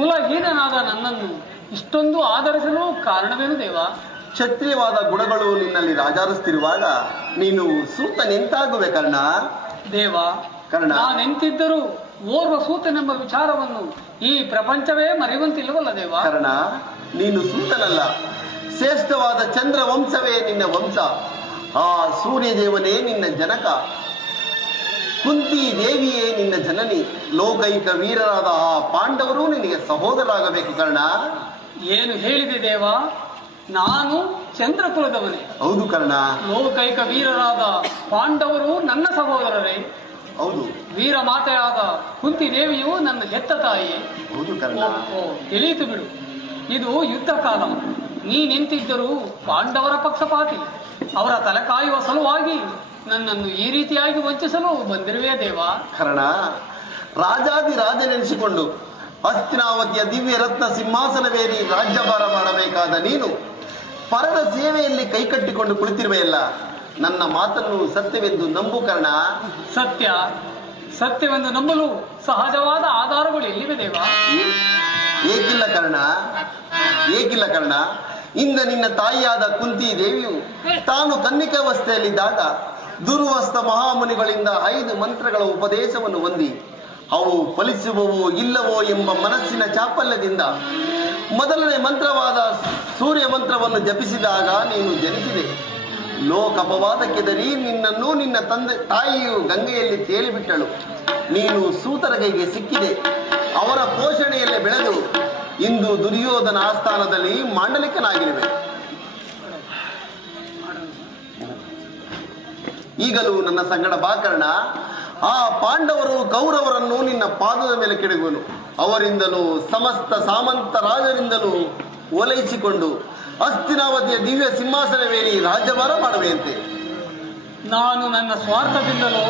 ಕುಲಹೀನನಾದ ನನ್ನನ್ನು ಇಷ್ಟೊಂದು ಆಧರಿಸಲು ಕಾರಣವೇನು ದೇವ? ಕ್ಷತ್ರಿಯವಾದ ಗುಣಗಳು ನಿನ್ನಲ್ಲಿ ರಾಜಾರಿಸುತ್ತಿರುವಾಗ ನೀನು ಸೂತನೆಂತಾಗುವೆ ಕರ್ಣ. ದೇವ, ಕರ್ಣ, ನಾನೆಂತಿದ್ದರೂ ಓರ್ವ ಸೂತನೆಂಬ ವಿಚಾರವನ್ನು ಈ ಪ್ರಪಂಚವೇ ಮರೆಯುವಂತಿಲ್ಲವಲ್ಲ ದೇವ? ಕರ್ಣ, ನೀನು ಸೂತನಲ್ಲ, ಶ್ರೇಷ್ಠವಾದ ಚಂದ್ರ ವಂಶವೇ ನಿನ್ನ ವಂಶ. ಆ ಸೂರ್ಯದೇವನೇ ನಿನ್ನ ಜನಕ, ಕುಂತಿ ದೇವಿಯೇ ನಿನ್ನ ಜನನಿ. ಲೋಕೈಕ ವೀರರಾದ ಆ ಪಾಂಡವರು ನಿನಗೆ ಸಹೋದರಾಗಬೇಕು ಕರ್ಣ. ಏನು ಹೇಳಿದೆ ದೇವ? ನಾನು ಚಂದ್ರಕುಲದವನೇ. ಹೌದು ಕರ್ಣ. ಲೋಕೈಕ ವೀರರಾದ ಪಾಂಡವರು ನನ್ನ ಸಹೋದರರೇ. ಹೌದು. ವೀರ ಮಾತೆಯಾದ ಕುಂತಿ ದೇವಿಯು ನನ್ನ ಹೆತ್ತ ತಾಯಿ. ಹೌದು ಕರ್ಣ. ತಿಳಿಯಿತು ಬಿಡು, ಇದು ಯುದ್ಧ ಕಾಲ. ನೀನೆಂತಿದ್ದರೂ ಪಾಂಡವರ ಪಕ್ಷಪಾತಿ. ಅವರ ತಲೆ ಕಾಯುವ ಸಲುವಾಗಿ ನನ್ನನ್ನು ಈ ರೀತಿಯಾಗಿ ವಂಚಿಸಲು ಬಂದಿರುವೆ ದೇವ. ಕರ್ಣ, ರಾಜಾದಿ ರಾಜನೆನಿಸಿಕೊಂಡು ಹಸ್ತಿನಾವತಿಯ ದಿವ್ಯ ರತ್ನ ಸಿಂಹಾಸನವೇರಿ ರಾಜ್ಯಭಾರ ಮಾಡಬೇಕಾದ ನೀನು ಪರರ ಸೇವೆಯಲ್ಲಿ ಕೈಕಟ್ಟಿಕೊಂಡು ಕುಳಿತಿರುವೆಯಲ್ಲ. ನನ್ನ ಮಾತನ್ನು ಸತ್ಯವೆಂದು ನಂಬು ಕರ್ಣ. ಸತ್ಯವೆಂದು ನಂಬಲು ಸಹಜವಾದ ಆಧಾರಗಳು ಎಲ್ಲಿವೆ ದೇವ? ಏಕಿಲ್ಲ ಕರ್ಣ, ಏಕಿಲ್ಲ ಕರ್ಣ. ಇಂದ ನಿನ್ನ ತಾಯಿಯಾದ ಕುಂತಿ ದೇವಿಯು ತಾನು ಕನ್ನಿಕಾವಸ್ಥೆಯಲ್ಲಿದ್ದಾಗ ದುರ್ವಸ್ತ ಮಹಾಮುನಿಗಳಿಂದ 5 ಮಂತ್ರಗಳ ಉಪದೇಶವನ್ನು ಹೊಂದಿ ಅವು ಫಲಿಸುವವೋ ಇಲ್ಲವೋ ಎಂಬ ಮನಸ್ಸಿನ ಚಾಪಲ್ಯದಿಂದ ಮೊದಲನೇ ಮಂತ್ರವಾದ ಸೂರ್ಯ ಮಂತ್ರವನ್ನು ಜಪಿಸಿದಾಗ ನೀನು ಜನಿಸಿದೆ. ಲೋಕಪವಾದಕ್ಕೆದರಿ ನಿನ್ನನ್ನು ನಿನ್ನ ತಾಯಿಯು ಗಂಗೆಯಲ್ಲಿ ತೇಲಿಬಿಟ್ಟಳು. ನೀನು ಸೂತರ ಕೈಗೆ ಸಿಕ್ಕಿದೆ. ಅವರ ಪೋಷಣೆಯಲ್ಲಿ ಬೆಳೆದು ಇಂದು ದುರ್ಯೋಧನ ಆಸ್ಥಾನದಲ್ಲಿ ಮಾಂಡಲಿಕನಾಗಿರುವೆ. ಈಗಲೂ ನನ್ನ ಸಂಗಡ ಬಾಕರ್ಣ. ಆ ಪಾಂಡವರು ಕೌರವರನ್ನು ನಿನ್ನ ಪಾದದ ಮೇಲೆ ಕೆಡಗುವನು. ಅವರಿಂದಲೂ ಸಮಸ್ತ ಸಾಮಂತ ರಾಜರಿಂದಲೂ ಓಲೈಸಿಕೊಂಡು ಹಸ್ತಿನಾವತಿಯ ದಿವ್ಯ ಸಿಂಹಾಸನವೇರಿ ರಾಜ್ಯಭಾರ ಮಾಡುವೆಯಂತೆ. ನಾನು ನನ್ನ ಸ್ವಾರ್ಥದಿಂದಲೋ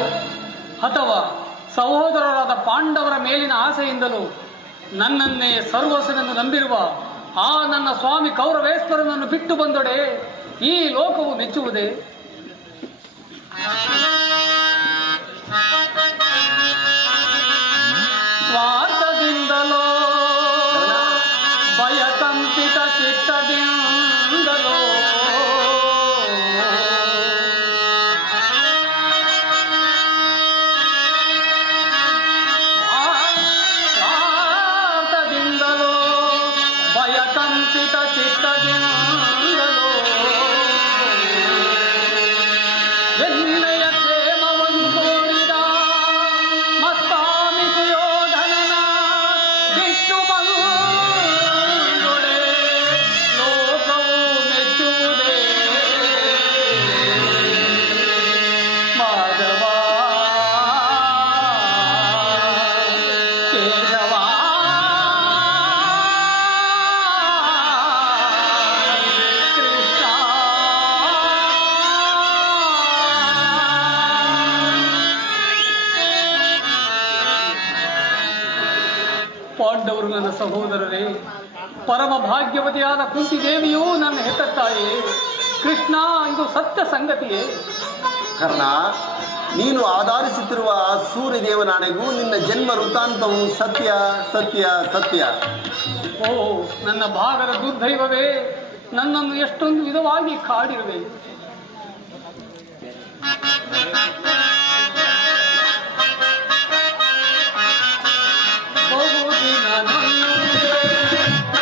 ಅಥವಾ ಸಹೋದರರಾದ ಪಾಂಡವರ ಮೇಲಿನ ಆಸೆಯಿಂದಲೂ ನನ್ನನ್ನೇ ಸರ್ವಸ್ವನೆಂದು ನಂಬಿರುವ ಆ ನನ್ನ ಸ್ವಾಮಿ ಕೌರವೇಶ್ವರನನ್ನು ಬಿಟ್ಟು ಬಂದೊಡೆ ಈ ಲೋಕವು ಮೆಚ್ಚುವುದೇ? ಸ್ವಾರ್ಥದಿಂದಲೋ ಭಯಕಂಪಿತ ಚಿತ್ತದಿಂದಲೋ ಸ್ವಾರ್ಥದಿಂದಲೋ ಭಯಕಂಪಿತ ಚಿತ್ತದಿಂದಲೋ ಎನ್ನೆಯ ಪ್ರೇಮವನ್ನು ತೋರಿದ ಮಸ್ತಾಮಿ ಸುಯೋಧನನ ಬಿಟ್ಟು ಬಂದೊಡೆ ಲೋಕವು ಮೆಚ್ಚುವುದೇ? ಮಾಧವ ಕೇಶವ ಕೃಷ್ಣ. ಪಾಂಡವರು ನನ್ನ ಸಹೋದರರೇ. ಪರಮ ಭಾಗ್ಯವತಿಯಾದ ಕುಂತಿ ದೇವಿಯೂ ನನ್ನ ಹೆತ್ತ ತಾಯಿ. ಕೃಷ್ಣ, ಇದು ಸತ್ಯ ಸಂಗತಿಯೇ? ಕರ್ಣ, ನೀನು ಆಧರಿಸುತ್ತಿರುವ ಆ ಸೂರ್ಯದೇವನಾಣೆಗೂ ನಿನ್ನ ಜನ್ಮ ವೃತ್ತಾಂತವು ಸತ್ಯ ಸತ್ಯ ಸತ್ಯ. ಓ ನನ್ನ ಭಾಗದ ದುರ್ದೈವವೇ, ನನ್ನನ್ನು ಎಷ್ಟೊಂದು ವಿಧವಾಗಿ ಕಾಡಿರುವೆ. ಬಹುದಿನ ನೊಂದೆ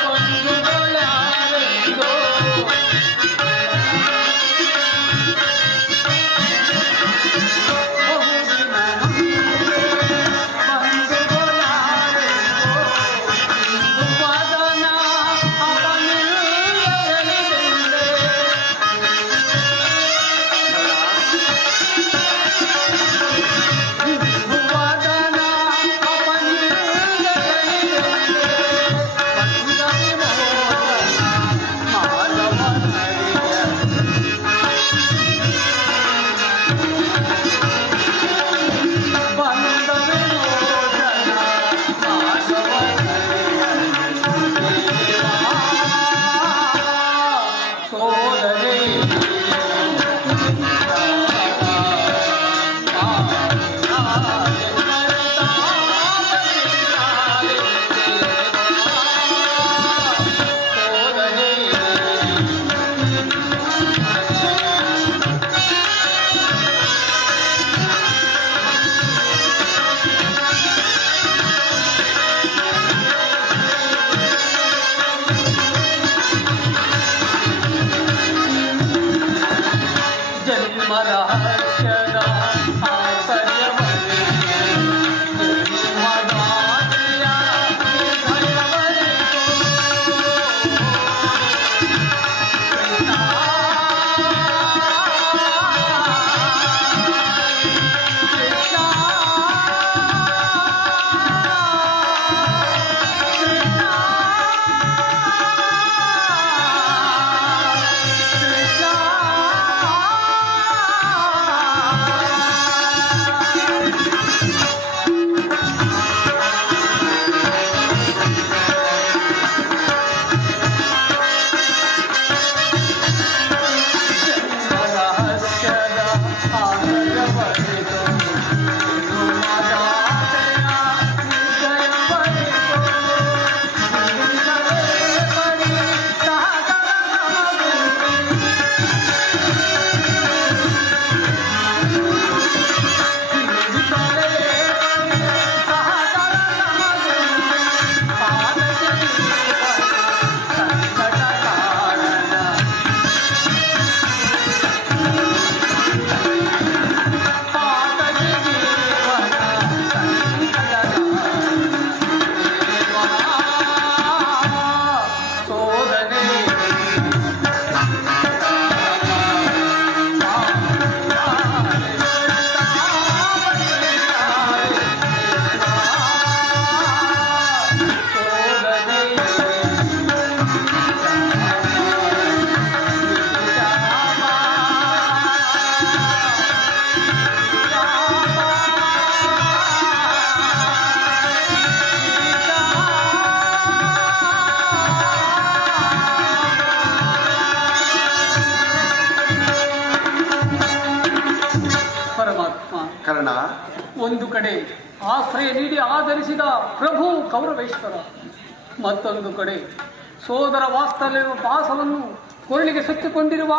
ಬಂಧುಗಳಾರೆಂದೋ ಬಹುದಿನ ನೊಂದೆ ಬಂಧುಗಳಾರೆಂದೋ ವದನ ಅವನಿಲ್ಲವೆನಿದೆಂದೆ. ಒಂದು ಕಡೆ ಆಶ್ರಯ ನೀಡಿ ಆಧರಿಸಿದ ಪ್ರಭು ಕೌರವೇಶ್ವರ, ಮತ್ತೊಂದು ಕಡೆ ಸೋದರ ವಾಸ್ತವ್ಯದ ಪಾಸವನ್ನು ಕೊರಳಿಗೆ ಸುತ್ತಿಕೊಂಡಿರುವ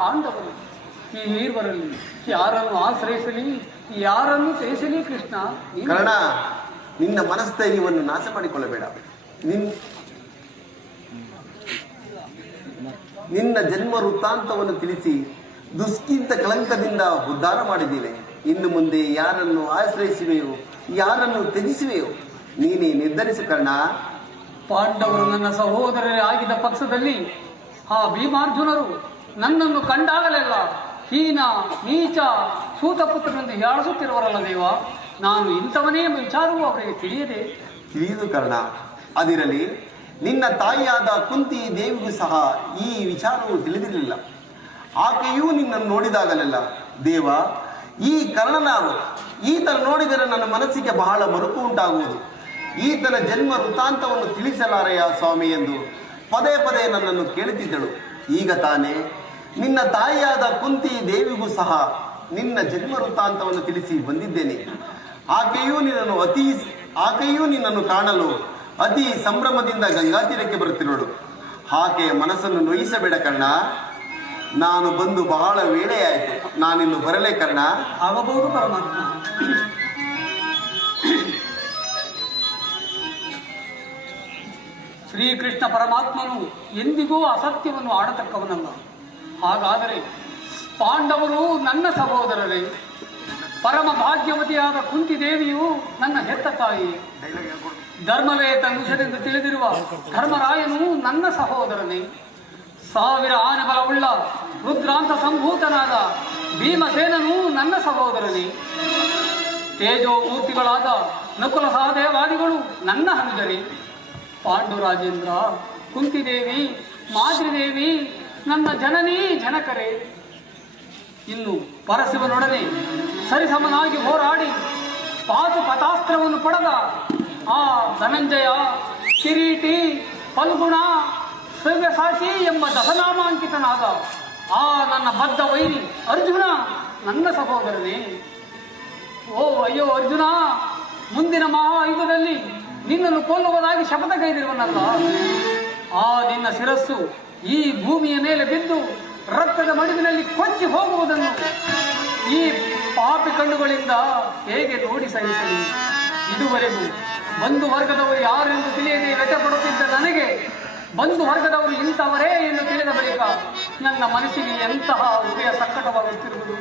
ಪಾಂಡವರು. ಈ ಇರುವರಲ್ಲಿ ಯಾರನ್ನು ಆಶ್ರಯಿಸಲಿ, ಯಾರನ್ನು ತ್ಯಜಿಸಲಿ? ಕೃಷ್ಣ, ಕರ್ಣ, ನಿನ್ನ ಮನಸ್ಥೈರ್ಯವನ್ನು ನಾಶ ಮಾಡಿಕೊಳ್ಳಬೇಡ. ನಿನ್ನ ಜನ್ಮ ವೃತ್ತಾಂತವನ್ನು ತಿಳಿಸಿ ದುಷ್ಕೃತ ಕಳಂಕದಿಂದ ಉದ್ಧಾರ ಮಾಡಿದ್ದೇನೆ. ಇನ್ನು ಮುಂದೆ ಯಾರನ್ನು ಆಶ್ರಯಿಸುವೆಯೋ, ಯಾರನ್ನು ತ್ಯಜಿಸುವೆಯೋ ನೀನೇ ನಿರ್ಧರಿಸು ಕರ್ಣ. ಪಾಂಡವರು ನನ್ನ ಸಹೋದರರೇ ಆಗಿದ್ದ ಪಕ್ಷದಲ್ಲಿ ಆ ಭೀಮಾರ್ಜುನರು ನನ್ನನ್ನು ಕಂಡಾಗಲೆಲ್ಲ ಹೀನ, ನೀಚ, ಸೂತಪುತ್ರನೆಂದು ಹೀಯಾಳಿಸುತ್ತಿರುವರಲ್ಲ ದೇವ. ನಾನು ಇಂಥವನೇ ಎಂಬ ವಿಚಾರವೂ ಅವರಿಗೆ ತಿಳಿಯದು ಕರ್ಣ. ಅದಿರಲಿ, ನಿನ್ನ ತಾಯಿಯಾದ ಕುಂತಿ ದೇವಿಗೂ ಸಹ ಈ ವಿಚಾರವು ತಿಳಿದಿರಲಿಲ್ಲ. ಆಕೆಯೂ ನಿನ್ನನ್ನು ನೋಡಿದಾಗಲೆಲ್ಲ, ದೇವ, ಈ ಕರ್ಣನಾರು ಈತನ ನೋಡಿದರೆ ನನ್ನ ಮನಸ್ಸಿಗೆ ಬಹಳ ಮರುಕು ಉಂಟಾಗುವುದು. ಈತನ ಜನ್ಮ ವೃತ್ತಾಂತವನ್ನು ತಿಳಿಸಲಾರೆಯ ಸ್ವಾಮಿ ಎಂದು ಪದೇ ಪದೇ ನನ್ನನ್ನು ಕೇಳುತ್ತಿದ್ದಳು. ಈಗ ತಾನೇ ನಿನ್ನ ತಾಯಿಯಾದ ಕುಂತಿ ದೇವಿಗೂ ಸಹ ನಿನ್ನ ಜನ್ಮ ವೃತ್ತಾಂತವನ್ನು ತಿಳಿಸಿ ಬಂದಿದ್ದೇನೆ. ಆಕೆಯೂ ನಿನ್ನನ್ನು ಕಾಣಲು ಅತಿ ಸಂಭ್ರಮದಿಂದ ಗಂಗಾತೀರಕ್ಕೆ ಬರುತ್ತಿರೋಳು. ಆಕೆಯ ಮನಸ್ಸನ್ನು ನೋಯಿಸಬೇಡ ಕರ್ಣ. ನಾನು ಬಂದು ಬಹಳ ವೇಳೆಯಾಯಿತು. ನಾನಿನ್ನು ಬರಲೇ ಕರ್ಣ? ಆಗಬಹುದು ಪರಮಾತ್ಮ. ಶ್ರೀಕೃಷ್ಣ ಪರಮಾತ್ಮನು ಎಂದಿಗೂ ಅಸತ್ಯವನ್ನು ಆಡತಕ್ಕವನಲ್ಲ. ಹಾಗಾದರೆ ಪಾಂಡವರು ನನ್ನ ಸಹೋದರರೇ, ಪರಮ ಭಾಗ್ಯವತಿಯಾದ ಕುಂತಿದೇವಿಯು ನನ್ನ ಹೆತ್ತ ತಾಯಿ, ಧರ್ಮವೇ ತನುಷನೆಂದು ತಿಳಿದಿರುವ ಧರ್ಮರಾಯನು ನನ್ನ ಸಹೋದರನೇ, 1000 ಆನೆ ಬಲವುಳ್ಳ ರುದ್ರಾಂತ ಸಂಭೂತನಾದ ಭೀಮಸೇನನು ನನ್ನ ಸಹೋದರನೇ, ತೇಜೋಮೂರ್ತಿಗಳಾದ ನಕುಲ ಸಹದೇವಾದಿಗಳು ನನ್ನ ಹನುಜರೇ, ಪಾಂಡುರಾಜೇಂದ್ರ, ಕುಂತಿದೇವಿ, ಮಾದ್ರಿದೇವಿ ನನ್ನ ಜನನೀ ಜನಕರೇ. ಇನ್ನು ಪರಶಿವನೊಡನೆ ಸರಿಸಮನಾಗಿ ಹೋರಾಡಿ ಪಾಶುಪತಾಸ್ತ್ರವನ್ನು ಪಡೆದ ಆ ಧನಂಜಯ, ಕಿರೀಟಿ, ಫಲ್ಗುಣ, ಸವ್ಯಸಾಚಿ ಎಂಬ ದಶನಾಮಾಂಕಿತನಾದ ಆ ನನ್ನ ಬದ್ಧ ವೈರಿ ಅರ್ಜುನ ನನ್ನ ಸಹೋದರನೇ. ಓ ಅಯ್ಯೋ ಅರ್ಜುನ, ಮುಂದಿನ ಮಹಾಯುದ್ಧದಲ್ಲಿ ನಿನ್ನನ್ನು ಕೊಲ್ಲುವುದಾಗಿ ಶಪಥಗೈದಿರುವನಲ್ಲ, ಆ ನಿನ್ನ ಶಿರಸ್ಸು ಈ ಭೂಮಿಯ ಮೇಲೆ ಬಿದ್ದು ರಕ್ತದ ಮಡುವಿನಲ್ಲಿ ಕೊಚ್ಚಿ ಹೋಗುವುದನ್ನು ಈ ಪಾಪಿ ಕಣ್ಣುಗಳಿಂದ ಹೇಗೆ ನೋಡಿ ಸಹಿಸಲಿ? ಇದುವರೆಗೂ ಬಂಧು ವರ್ಗದವರು ಯಾರೆಂದು ತಿಳಿಯದೆ ವ್ಯಥಪಡುತ್ತಿದ್ದ ನನಗೆ ಬಂಧು ವರ್ಗದವರು ಇಂಥವರೇ ಎಂದು ತಿಳಿದ ಬಳಿಕ ನನ್ನ ಮನಸ್ಸಿಗೆ ಎಂತಹ ಉಭಯ ಸಂಕಟವಾಗುತ್ತಿರುವುದು.